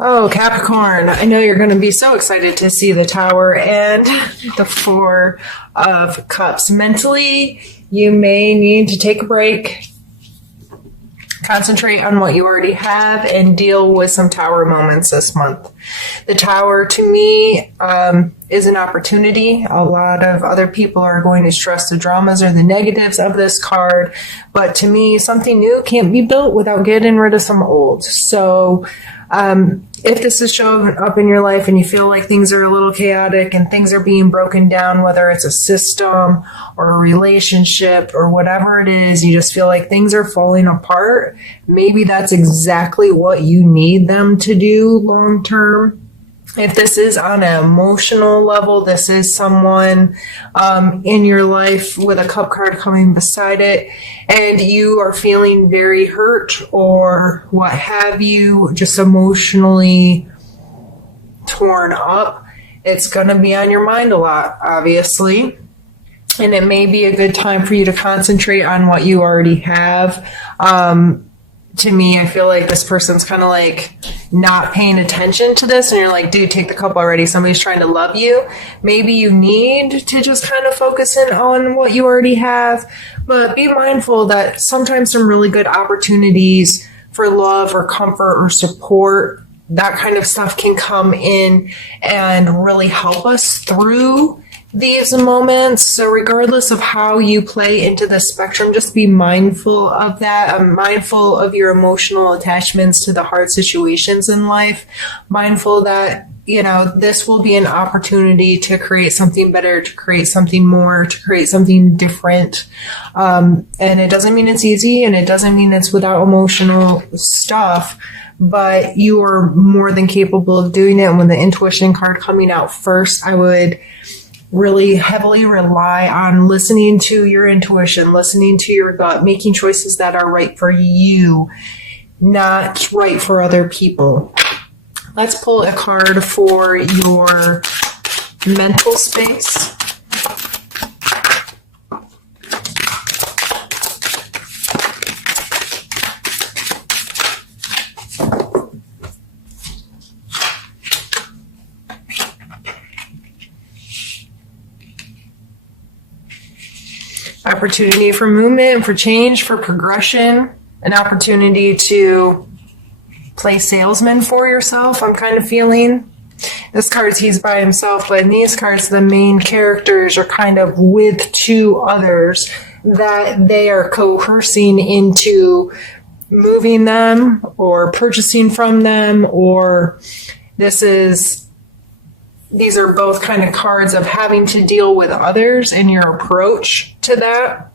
Oh, Capricorn, I know you're going to be so excited to see the Tower and the Four of Cups. Mentally, you may need to take a break, concentrate on what you already have, and deal with some Tower moments this month. The Tower, to me, is an opportunity. A lot of other people are going to stress the dramas or the negatives of this card, but to me, something new can't be built without getting rid of some old. So, if this is showing up in your life and you feel like things are a little chaotic and things are being broken down, whether it's a system or a relationship or whatever it is, you just feel like things are falling apart, maybe that's exactly what you need them to do long term. If this is on an emotional level, this is someone in your life with a cup card coming beside it, and you are feeling very hurt or what have you, just emotionally torn up. It's going to be on your mind a lot, obviously. And it may be a good time for you to concentrate on what you already have. To me, I feel like this person's kind of like not paying attention to this, and you're like, dude, take the cup already. Somebody's trying to love you. Maybe you need to just kind of focus in on what you already have, but be mindful that sometimes some really good opportunities for love or comfort or support, that kind of stuff can come in and really help us through these moments. So regardless of how you play into the spectrum, just be mindful of that. I'm mindful of your emotional attachments to the hard situations in life. Mindful that, this will be an opportunity to create something better, to create something more, to create something different. And it doesn't mean it's easy, and it doesn't mean it's without emotional stuff, but you are more than capable of doing it. And with the intuition card coming out first, I would really heavily rely on listening to your intuition, listening to your gut, making choices that are right for you, not right for other people. Let's pull a card for your mental space. Opportunity for movement, for change, for progression, an opportunity to play salesman for yourself. I'm kind of feeling this card's he's by himself, but in these cards, the main characters are kind of with two others that they are coercing into moving them or purchasing from them, or these are both kind of cards of having to deal with others and your approach to that.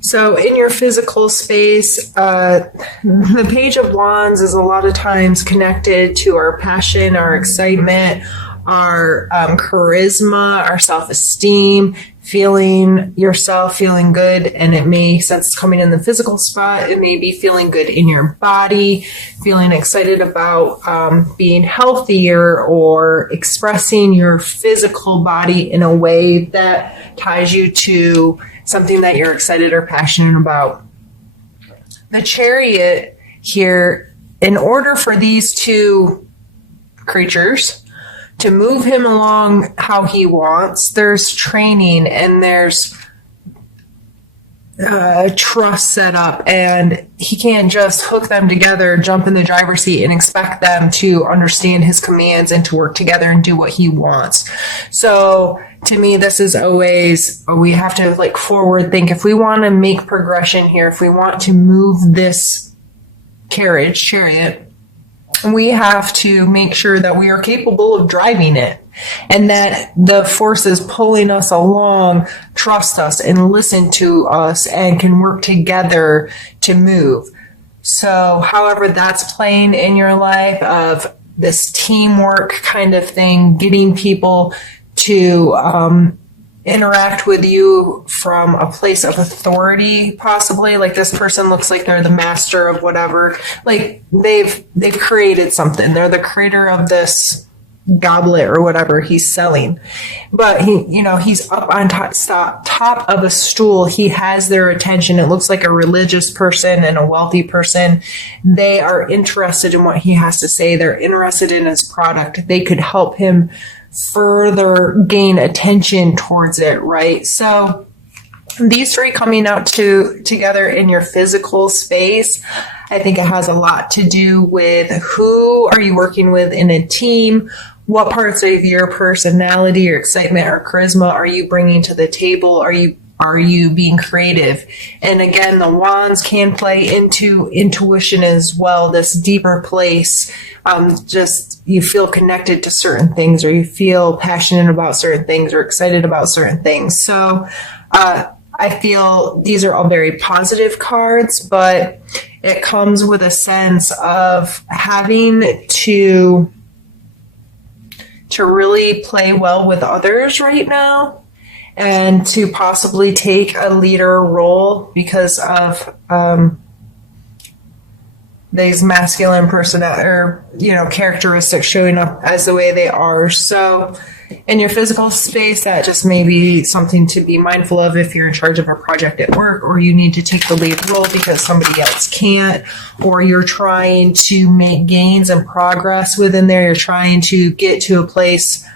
So in your physical space, the Page of Wands is a lot of times connected to our passion, our excitement, our charisma, our self-esteem, feeling yourself, feeling good. And it may, since it's coming in the physical spot, it may be feeling good in your body, feeling excited about being healthier or expressing your physical body in a way that ties you to something that you're excited or passionate about. The Chariot here, in order for these two creatures to move him along how he wants, there's training and there's trust set up, and he can't just hook them together, jump in the driver's seat, and expect them to understand his commands and to work together and do what he wants. So to me, this is always, we have to forward think. If we want to make progression here, if we want to move this chariot, we have to make sure that we are capable of driving it, and that the forces pulling us along trust us and listen to us and can work together to move. So however that's playing in your life, of this teamwork kind of thing, getting people to interact with you from a place of authority, possibly. Like, this person looks like they're the master of whatever. Like, they've created something. They're the creator of this goblet or whatever he's selling. But he's up on top of a stool. He has their attention. It looks like a religious person and a wealthy person. They are interested in what he has to say. They're interested in his product. They could help him further gain attention towards it, right? So these three coming out together in your physical space, I think it has a lot to do with who are you working with in a team? What parts of your personality or excitement or charisma are you bringing to the table? Are you being creative? And again, the wands can play into intuition as well, this deeper place. Just you feel connected to certain things, or you feel passionate about certain things, or excited about certain things. So I feel these are all very positive cards, but it comes with a sense of having to really play well with others right now, and to possibly take a leader role because of these masculine characteristics showing up as the way they are. So in your physical space, that just may be something to be mindful of if you're in charge of a project at work, or you need to take the lead role because somebody else can't, or you're trying to make gains and progress within there. You're trying to get to a place,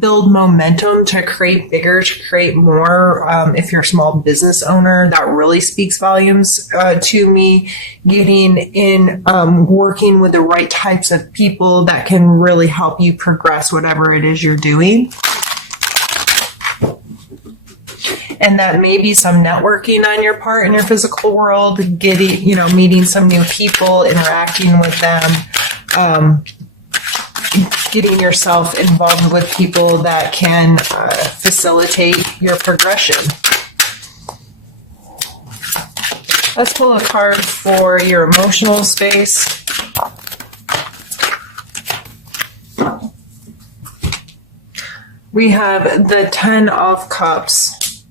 build momentum to create bigger, to create more. If you're a small business owner, that really speaks volumes to me. Getting in, working with the right types of people that can really help you progress whatever it is you're doing. And that may be some networking on your part in your physical world, meeting some new people, interacting with them, getting yourself involved with people that can facilitate your progression. Let's pull a card for your emotional space. We have the 10 of Cups.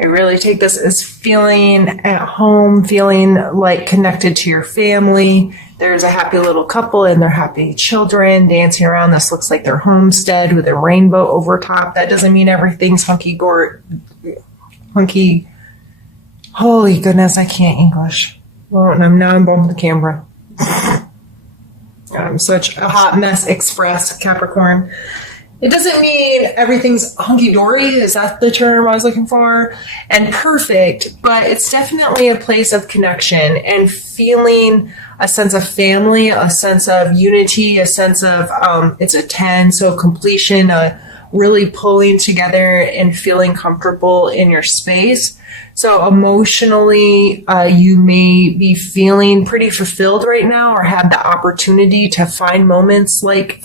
I really take this as feeling at home, feeling like connected to your family. There's a happy little couple and their happy children dancing around. This looks like their homestead with a rainbow over top. That doesn't mean everything's hunky. Holy goodness, I can't English. Well, now I'm bumping the camera. I'm such a hot mess express, Capricorn. It doesn't mean everything's hunky-dory. Is that the term I was looking for? And perfect, but it's definitely a place of connection and feeling a sense of family, a sense of unity, a sense of, it's a 10, so completion, really pulling together and feeling comfortable in your space. So emotionally, you may be feeling pretty fulfilled right now, or have the opportunity to find moments like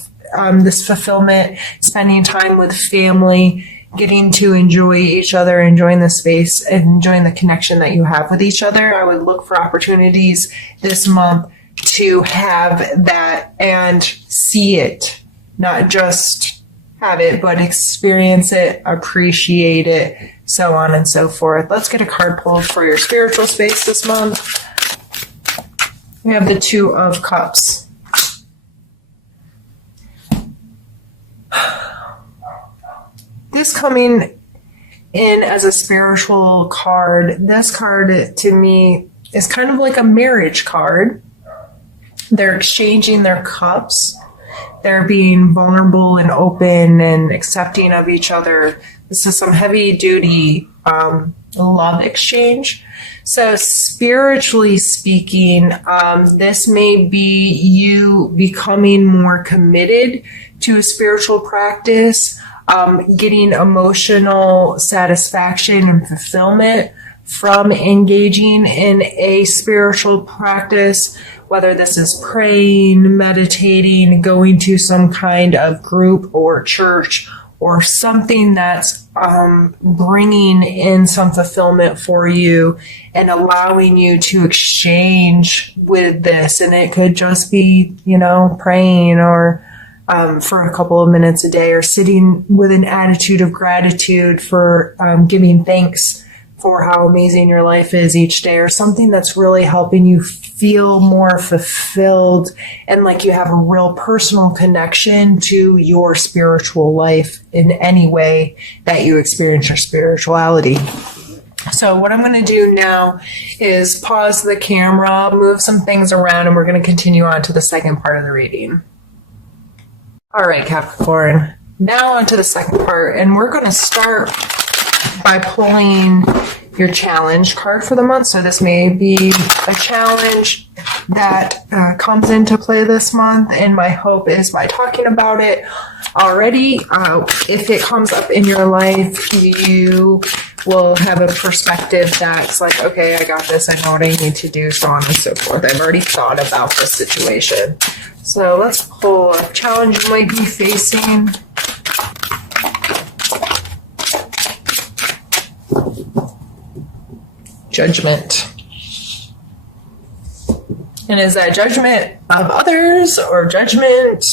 this fulfillment, spending time with family, getting to enjoy each other, enjoying the space, and enjoying the connection that you have with each other. I would look for opportunities this month to have that and see it, not just have it, but experience it, appreciate it, so on and so forth. Let's get a card pulled for your spiritual space this month. We have the 2 of Cups. This coming in as a spiritual card, this card to me is kind of like a marriage card. They're exchanging their cups. They're being vulnerable and open and accepting of each other. This is some heavy duty love exchange. So spiritually speaking, this may be you becoming more committed to a spiritual practice, getting emotional satisfaction and fulfillment from engaging in a spiritual practice, whether this is praying, meditating, going to some kind of group or church, or something that's bringing in some fulfillment for you and allowing you to exchange with this. And it could just be, praying, or for a couple of minutes a day, or sitting with an attitude of gratitude for giving thanks for how amazing your life is each day, or something that's really helping you feel more fulfilled and like you have a real personal connection to your spiritual life in any way that you experience your spirituality. So what I'm going to do now is pause the camera, move some things around, and we're going to continue on to the second part of the reading. All right, Capricorn. Now on to the second part, and we're going to start by pulling your challenge card for the month. So this may be a challenge that comes into play this month, and my hope is by talking about it already, if it comes up in your life, you will have a perspective that's like, okay, I got this, I know what I need to do, so on and so forth. I've already thought about this situation. So let's pull a challenge you might be facing. Judgment. And is that judgment of others or judgment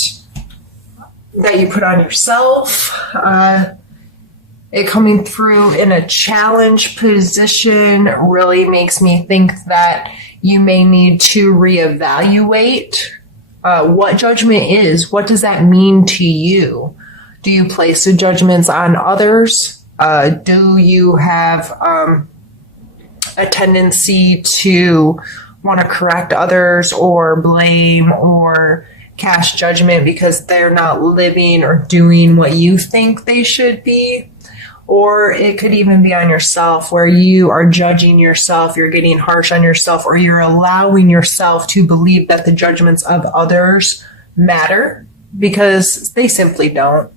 that you put on yourself? It coming through in a challenge position really makes me think that you may need to reevaluate what judgment is. What does that mean to you? Do you place the judgments on others? Do you have a tendency to want to correct others or blame or cast judgment because they're not living or doing what you think they should be? Or it could even be on yourself, where you are judging yourself, you're getting harsh on yourself, or you're allowing yourself to believe that the judgments of others matter because they simply don't.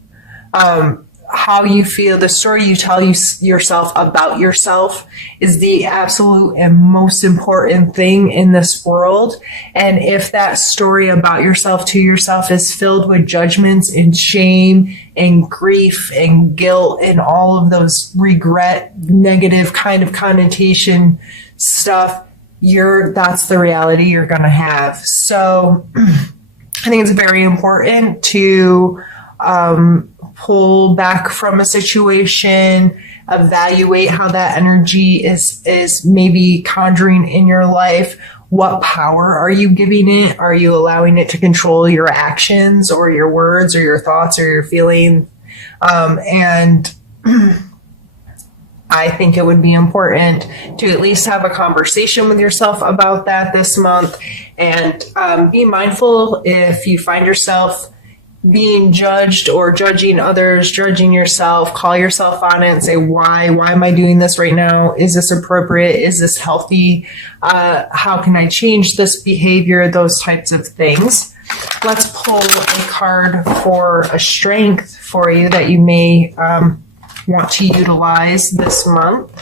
How you feel, the story you tell yourself about yourself is the absolute and most important thing in this world. And if that story about yourself to yourself is filled with judgments and shame and grief and guilt and all of those regret, negative kind of connotation stuff, that's the reality you're going to have. So I think it's very important to pull back from a situation, evaluate how that energy is maybe conjuring in your life. What power are you giving it? Are you allowing it to control your actions or your words or your thoughts or your feelings? And I think it would be important to at least have a conversation with yourself about that this month, and be mindful if you find yourself being judged or judging others, judging yourself, call yourself on it and say, why am I doing this right now? Is this appropriate? Is this healthy? How can I change this behavior? Those types of things. Let's pull a card for a strength for you that you may want to utilize this month.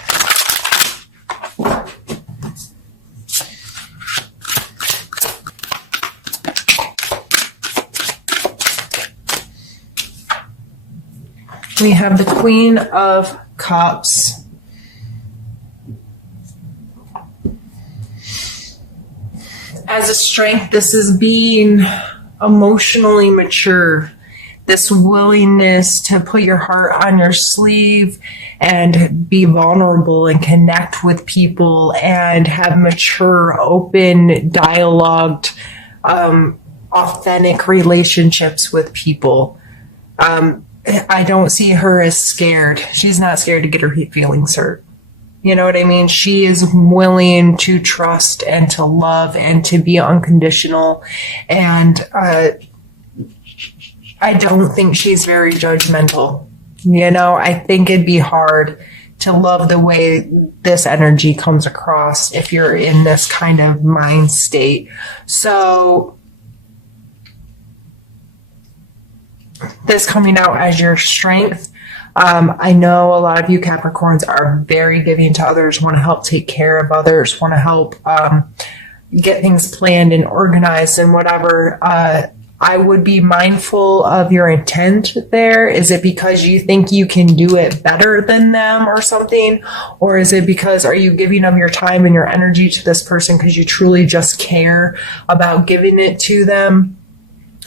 We have the Queen of Cups. As a strength, this is being emotionally mature. This willingness to put your heart on your sleeve and be vulnerable and connect with people and have mature, open, dialogued, authentic relationships with people. I don't see her as scared. She's not scared to get her feelings hurt. You know what I mean? She is willing to trust and to love and to be unconditional. And I don't think she's very judgmental. You know, I think it'd be hard to love the way this energy comes across if you're in this kind of mind state. So this coming out as your strength. I know a lot of you Capricorns are very giving to others, want to help take care of others, want to help get things planned and organized and whatever. I would be mindful of your intent there. Is it because you think you can do it better than them or something? Or is it because are you giving them your time and your energy to this person because you truly just care about giving it to them?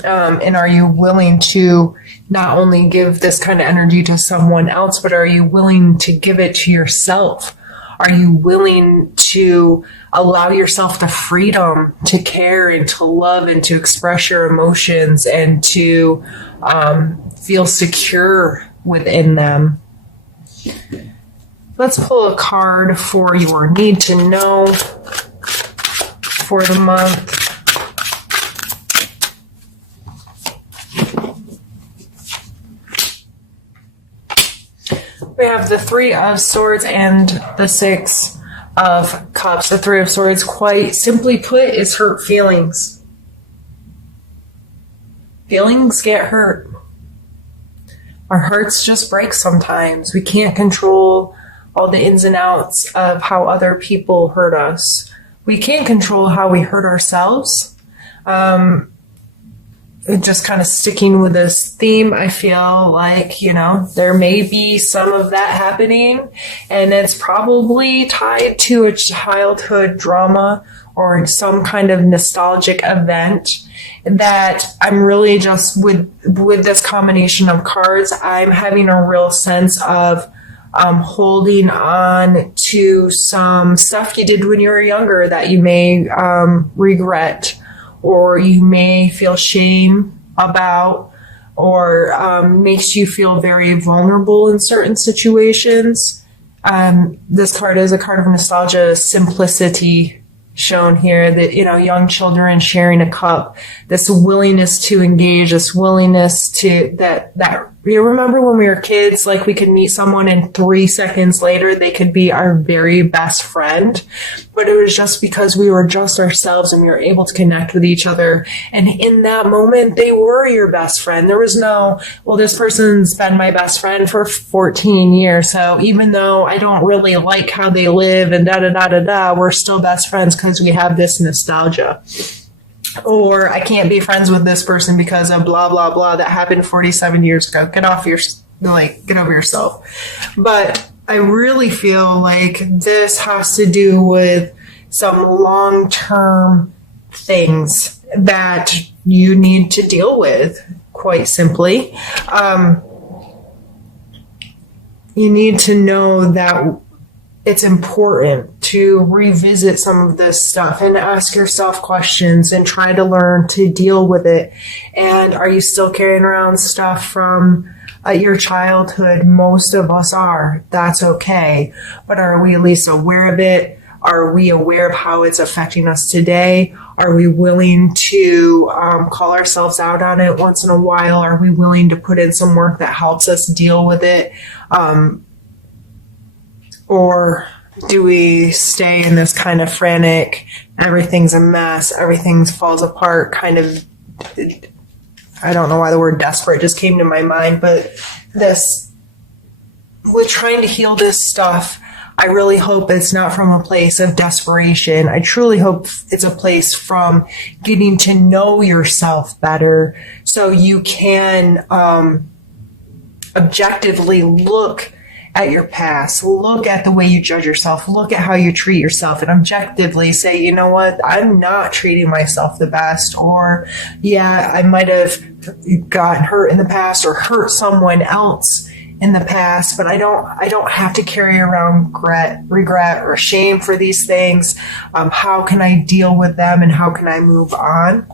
And are you willing to not only give this kind of energy to someone else, but are you willing to give it to yourself? Are you willing to allow yourself the freedom to care and to love and to express your emotions and to feel secure within them? Let's pull a card for your need to know for the month. We have the Three of Swords and the Six of Cups. The Three of Swords, quite simply put, is hurt feelings. Feelings get hurt. Our hearts just break sometimes. We can't control all the ins and outs of how other people hurt us. We can't control how we hurt ourselves. Just kind of sticking with this theme, I feel like, there may be some of that happening, and it's probably tied to a childhood drama or some kind of nostalgic event that I'm really just with this combination of cards, I'm having a real sense of holding on to some stuff you did when you were younger that you may regret, or you may feel shame about, or makes you feel very vulnerable in certain situations. This card is a card of nostalgia, simplicity shown here, that, young children sharing a cup, this willingness to engage, this willingness to, that you remember when we were kids, like we could meet someone and 3 seconds later they could be our very best friend, but it was just because we were just ourselves and we were able to connect with each other. And in that moment, they were your best friend. There was no, well, this person's been my best friend for 14 years, so even though I don't really like how they live and da-da-da-da-da, we're still best friends because we have this nostalgia. Or I can't be friends with this person because of blah, blah, blah that happened 47 years ago. Get over yourself. But I really feel like this has to do with some long-term things that you need to deal with, quite simply. You need to know that it's important to revisit some of this stuff and ask yourself questions and try to learn to deal with it. And are you still carrying around stuff from your childhood? Most of us are. That's okay. But are we at least aware of it? Are we aware of how it's affecting us today? Are we willing to call ourselves out on it once in a while? Are we willing to put in some work that helps us deal with it? Or do we stay in this kind of frantic, everything's a mess, everything falls apart kind of, I don't know why the word desperate just came to my mind, but this, with trying to heal this stuff, I really hope it's not from a place of desperation. I truly hope it's a place from getting to know yourself better so you can objectively look at your past, look at the way you judge yourself, look at how you treat yourself, and objectively say, you know what, I'm not treating myself the best, or yeah, I might have gotten hurt in the past or hurt someone else in the past, but I don't have to carry around regret or shame for these things. How can I deal with them and how can I move on?